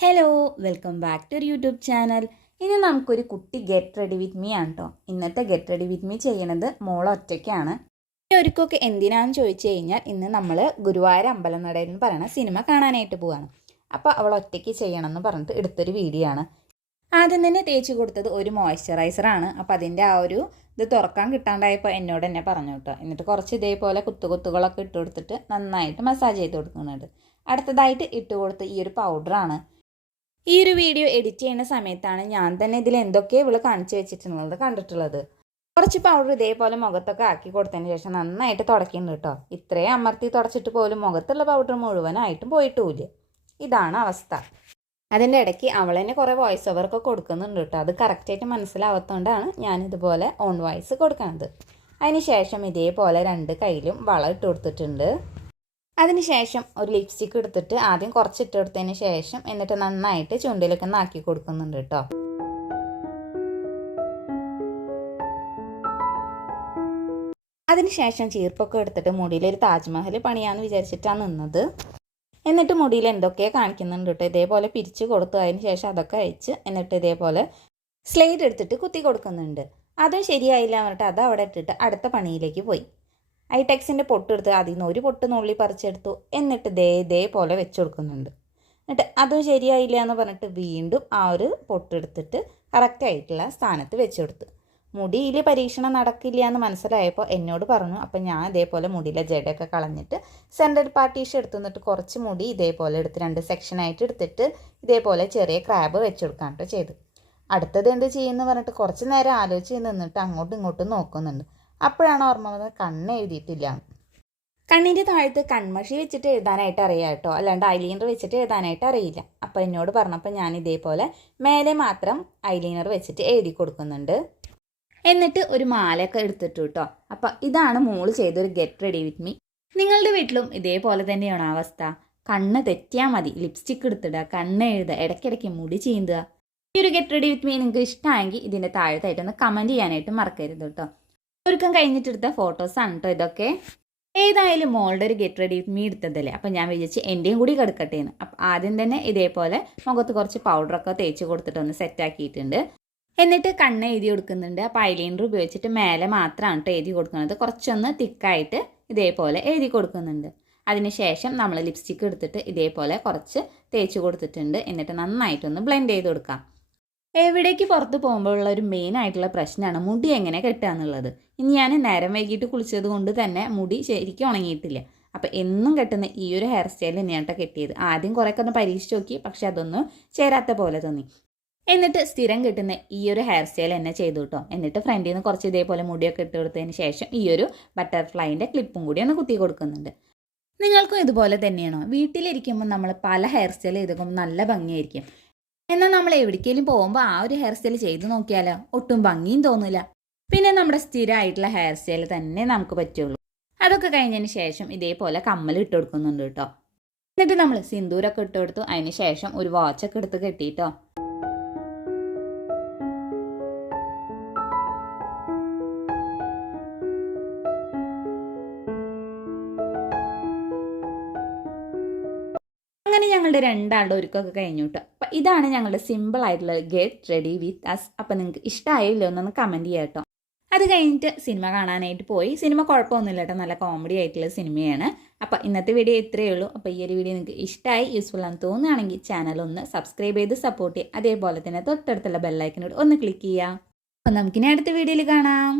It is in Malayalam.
ഹലോ, വെൽക്കം ബാക്ക് ടു ഒരു യൂട്യൂബ് ചാനൽ. ഇനി നമുക്കൊരു കുട്ടി ഗെറ്റ് റെഡി വിത്ത് മീ ആണ് കേട്ടോ. ഇന്നത്തെ ഗെറ്റ് റെഡി വിത്ത് മീ ചെയ്യണത് മോൾ ഒറ്റയ്ക്കാണ്. ഈ ഒരുക്കൊക്കെ എന്തിനാണെന്ന് ചോദിച്ചു കഴിഞ്ഞാൽ ഇന്ന് നമ്മൾ ഗുരുവായൂർ അമ്പലനടയിൽ എന്ന് പറയുന്ന സിനിമ കാണാനായിട്ട് പോവാണ്. അപ്പോൾ അവൾ ഒറ്റയ്ക്ക് ചെയ്യണം എന്ന് പറഞ്ഞിട്ട് എടുത്തൊരു വീഡിയോ ആണ്. ആദ്യം തന്നെ തേച്ച് കൊടുത്തത് ഒരു മോയ്സ്ചറൈസറാണ്. അപ്പോൾ അതിൻ്റെ ആ ഒരു ഇത് തുറക്കാൻ കിട്ടാണ്ടായപ്പോൾ എന്നോട് തന്നെ പറഞ്ഞു കേട്ടോ. എന്നിട്ട് കുറച്ച് ഇതേപോലെ കുത്തുകളൊക്കെ ഇട്ട് കൊടുത്തിട്ട് നന്നായിട്ട് മസാജ് ചെയ്ത് കൊടുക്കുന്നുണ്ട്. അടുത്തതായിട്ട് ഇട്ട് കൊടുത്ത് ഈ ഒരു പൗഡറാണ്. ഈ ഒരു വീഡിയോ എഡിറ്റ് ചെയ്യുന്ന സമയത്താണ് ഞാൻ തന്നെ ഇതിൽ എന്തൊക്കെ ഇവള് കാണിച്ചു വെച്ചിട്ടുള്ളത് കണ്ടിട്ടുള്ളത്. കുറച്ച് പൗഡർ ഇതേപോലെ മുഖത്തൊക്കെ ആക്കി കൊടുത്തതിന് ശേഷം നന്നായിട്ട് തുടക്കുന്നുണ്ട് കേട്ടോ. ഇത്രയും അമർത്തി തുടച്ചിട്ട് പോലും മുഖത്തുള്ള പൗഡർ മുഴുവനായിട്ടും പോയിട്ടുമില്ല. ഇതാണ് അവസ്ഥ. അതിൻ്റെ ഇടയ്ക്ക് അവൾ തന്നെ കുറേ വോയിസ് ഓവറൊക്കെ കൊടുക്കുന്നുണ്ട് കേട്ടോ. അത് കറക്റ്റായിട്ട് മനസ്സിലാവാത്തതുകൊണ്ടാണ് ഞാനിതുപോലെ ഓൺ വോയിസ് കൊടുക്കുന്നത്. അതിന് ശേഷം ഇതേപോലെ രണ്ട് കയ്യിലും വളം ഇട്ട് കൊടുത്തിട്ടുണ്ട്. അതിനുശേഷം ഒരു ലിപ്സ്റ്റിക്ക് എടുത്തിട്ട് ആദ്യം കുറച്ചിട്ട് കൊടുത്തതിന് ശേഷം എന്നിട്ട് നന്നായിട്ട് ചുണ്ടിലൊക്കെ നാക്കി കൊടുക്കുന്നുണ്ട് കേട്ടോ. അതിനുശേഷം ചീർപ്പൊക്കെ എടുത്തിട്ട് മുടിയിലൊരു താജ്മഹൽ പണിയാന്ന് വിചാരിച്ചിട്ടാണ് നിന്നത്. എന്നിട്ട് മുടിയിൽ എന്തൊക്കെയാണ് കാണിക്കുന്നുണ്ട് കേട്ടോ. ഇതേപോലെ പിരിച്ച് കൊടുത്തു. അതിന് ശേഷം അതൊക്കെ അയച്ച് എന്നിട്ട് ഇതേപോലെ സ്ലേറ്റ് എടുത്തിട്ട് കുത്തി കൊടുക്കുന്നുണ്ട്. അതും ശരിയായില്ല പറഞ്ഞിട്ട് അത് അവിടെ ഇട്ടിട്ട് അടുത്ത പണിയിലേക്ക് പോയി. ഐടെക്സിൻ്റെ പൊട്ടെടുത്ത് അതിൽ നിന്ന് ഒരു പൊട്ട് നുള്ളി പറിച്ചെടുത്തു. എന്നിട്ട് ഇതേപോലെ വെച്ച് കൊടുക്കുന്നുണ്ട്. എന്നിട്ട് അതും ശരിയായില്ല എന്ന് പറഞ്ഞിട്ട് വീണ്ടും ആ ഒരു പൊട്ടെടുത്തിട്ട് കറക്റ്റായിട്ടുള്ള സ്ഥാനത്ത് വെച്ച് കൊടുത്തു. മുടിയിൽ പരീക്ഷണം നടക്കില്ല എന്ന് മനസ്സിലായപ്പോൾ എന്നോട് പറഞ്ഞു. അപ്പം ഞാൻ ഇതേപോലെ മുടിയിലെ ജടയൊക്കെ കളഞ്ഞിട്ട് സെൻട്രൽ പാർട്ടീഷൻ എടുത്തുനിന്നിട്ട് കുറച്ച് മുടി ഇതേപോലെ എടുത്ത് 2 സെക്ഷനായിട്ട് എടുത്തിട്ട് ഇതേപോലെ ചെറിയ ക്രാബ് വെച്ച് കൊടുക്കാൻ കേട്ടോ ചെയ്തു. അടുത്തത് എന്ത് ചെയ്യുമെന്ന് പറഞ്ഞിട്ട് കുറച്ച് നേരം ആലോചിച്ച് നിന്നിട്ട് അങ്ങോട്ടും ഇങ്ങോട്ടും നോക്കുന്നുണ്ട്. അപ്പോഴാണ് ഓർമ്മ വന്നത് കണ്ണ് എഴുതിയിട്ടില്ല. കണ്ണിൻ്റെ താഴത്ത് കൺമഷി വെച്ചിട്ട് എഴുതാനായിട്ട് അറിയാം കേട്ടോ, അല്ലാണ്ട് ഐലൈനർ വെച്ചിട്ട് എഴുതാനായിട്ട് അറിയില്ല. അപ്പോൾ എന്നോട് പറഞ്ഞപ്പോൾ ഞാൻ ഇതേപോലെ മേലെ മാത്രം ഐലൈനർ വെച്ചിട്ട് എഴുതി കൊടുക്കുന്നുണ്ട്. എന്നിട്ട് ഒരു മാലയൊക്കെ എടുത്തിട്ടു കേട്ടോ. അപ്പോൾ ഇതാണ് മോള് ചെയ്തൊരു ഗെറ്റ് റെഡി വിത്ത് മീ. നിങ്ങളുടെ വീട്ടിലും ഇതേപോലെ തന്നെയാണ് അവസ്ഥ. കണ്ണ് തെറ്റിയാൽ മതി, ലിപ്സ്റ്റിക്ക് എടുത്തിടുക, കണ്ണ് എഴുതുക, ഇടയ്ക്കിടയ്ക്ക് മുടി ചീന്തുക. ഈ ഒരു ഗെറ്റ് റെഡി വിത്ത് മീ നിങ്ങൾക്ക് ഇഷ്ടമായെങ്കിൽ ഇതിൻ്റെ താഴത്തായിട്ടൊന്ന് കമൻറ്റ് ചെയ്യാനായിട്ട് മറക്കരുത് കേട്ടോ. ഒരുക്കം കഴിഞ്ഞിട്ടെടുത്ത ഫോട്ടോസാണ് കേട്ടോ ഇതൊക്കെ. ഏതായാലും മോളുടെ ഒരു ഗെറ്റ് റെഡി വിത്ത് മീ എടുത്തതല്ലേ, അപ്പം ഞാൻ വിചാരിച്ച് എൻ്റെയും കൂടി കിടക്കട്ടെ എന്ന്. അപ്പം ആദ്യം തന്നെ ഇതേപോലെ മുഖത്ത് കുറച്ച് പൗഡറൊക്കെ തേച്ച് കൊടുത്തിട്ടൊന്ന് സെറ്റാക്കിയിട്ടുണ്ട്. എന്നിട്ട് കണ്ണ് എഴുതി കൊടുക്കുന്നുണ്ട്. അപ്പോൾ ഐലൈനർ ഉപയോഗിച്ചിട്ട് മേലെ മാത്രമാണ് കേട്ടോ എഴുതി കൊടുക്കുന്നത്. കുറച്ചൊന്ന് തിക്കായിട്ട് ഇതേപോലെ എഴുതി കൊടുക്കുന്നുണ്ട്. അതിനുശേഷം നമ്മൾ ലിപ്സ്റ്റിക്ക് എടുത്തിട്ട് ഇതേപോലെ കുറച്ച് തേച്ച് കൊടുത്തിട്ടുണ്ട്. എന്നിട്ട് നന്നായിട്ടൊന്ന് ബ്ലെൻഡ് ചെയ്ത് കൊടുക്കാം. എവിടേക്ക് പുറത്ത് പോകുമ്പോഴുള്ള ഒരു മെയിൻ ആയിട്ടുള്ള പ്രശ്നമാണ് മുടി എങ്ങനെ കെട്ടുക എന്നുള്ളത്. ഇനി ഞാൻ നേരം വൈകിട്ട് കുളിച്ചത് കൊണ്ട് തന്നെ മുടി ശരിക്കും ഉണങ്ങിയിട്ടില്ല. അപ്പോൾ എന്നും കെട്ടുന്ന ഈ ഒരു ഹെയർ സ്റ്റൈൽ തന്നെയാണ് കേട്ടോ കെട്ടിയത്. ആദ്യം കുറേയൊക്കെ ഒന്ന് പരീക്ഷിച്ച് നോക്കി, പക്ഷെ അതൊന്നും ചേരാത്ത പോലെ തോന്നി. എന്നിട്ട് സ്ഥിരം കിട്ടുന്ന ഈ ഒരു ഹെയർ സ്റ്റൈൽ എന്നെ ചെയ്തു കേട്ടോ. എന്നിട്ട് ഫ്രണ്ടിൽ നിന്ന് കുറച്ച് ഇതേപോലെ മുടിയൊക്കെ ഇട്ട് കൊടുത്തതിന് ശേഷം ഈ ഒരു ബട്ടർഫ്ലൈൻ്റെ ക്ലിപ്പും കൂടി ഒന്ന് കുത്തി കൊടുക്കുന്നുണ്ട്. നിങ്ങൾക്കും ഇതുപോലെ തന്നെയാണോ? വീട്ടിലിരിക്കുമ്പോൾ നമ്മൾ പല ഹെയർ സ്റ്റൈൽ ചെയ്തുമ്പോൾ നല്ല ഭംഗിയായിരിക്കും. എന്നാൽ നമ്മൾ എവിടേക്കെങ്കിലും പോകുമ്പോൾ ആ ഒരു ഹെയർ സ്റ്റൈൽ ചെയ്ത് നോക്കിയാലോ ഒട്ടും ഭംഗിയും തോന്നില്ല. പിന്നെ നമ്മുടെ സ്ഥിരമായിട്ടുള്ള ഹെയർ സ്റ്റൈൽ തന്നെ നമുക്ക് പറ്റുള്ളൂ. അതൊക്കെ കഴിഞ്ഞതിന് ശേഷം ഇതേപോലെ കമ്മൽ ഇട്ട് കൊടുക്കുന്നുണ്ട് കേട്ടോ. എന്നിട്ട് നമ്മൾ സിന്ദൂരൊക്കെ ഇട്ട് കൊടുത്തു. അതിന് ശേഷം ഒരു വാച്ചൊക്കെ എടുത്ത് കെട്ടിയിട്ടോ. അങ്ങനെ ഞങ്ങളുടെ രണ്ടാളുടെ ഒരുക്കമൊക്കെ കഴിഞ്ഞു കേട്ടോ. അപ്പം ഇതാണ് ഞങ്ങളുടെ സിമ്പിൾ ആയിട്ടുള്ള ഗെറ്റ് റെഡി വിത്ത് അസ്. അപ്പം നിങ്ങൾക്ക് ഇഷ്ടമായില്ലോ എന്നൊന്ന് കമൻറ്റ് ചെയ്യാം കേട്ടോ. അത് കഴിഞ്ഞിട്ട് സിനിമ കാണാനായിട്ട് പോയി. സിനിമ കുഴപ്പമൊന്നുമില്ല കേട്ടോ, നല്ല കോമഡി ആയിട്ടുള്ള സിനിമയാണ്. അപ്പം ഇന്നത്തെ വീഡിയോ ഇത്രയേ ഉള്ളൂ. അപ്പോൾ ഈ ഒരു വീഡിയോ നിങ്ങൾക്ക് ഇഷ്ടമായി യൂസ്ഫുൾ ആണെന്ന് തോന്നുകയാണെങ്കിൽ ചാനൽ ഒന്ന് സബ്സ്ക്രൈബ് ചെയ്ത് സപ്പോർട്ട് ചെയ്യുക. അതേപോലെ തന്നെ തൊട്ടടുത്തുള്ള ബെല്ലൈക്കനോട് ഒന്ന് ക്ലിക്ക് ചെയ്യുക. അപ്പം നമുക്കിനി അടുത്ത വീഡിയോയിൽ കാണാം.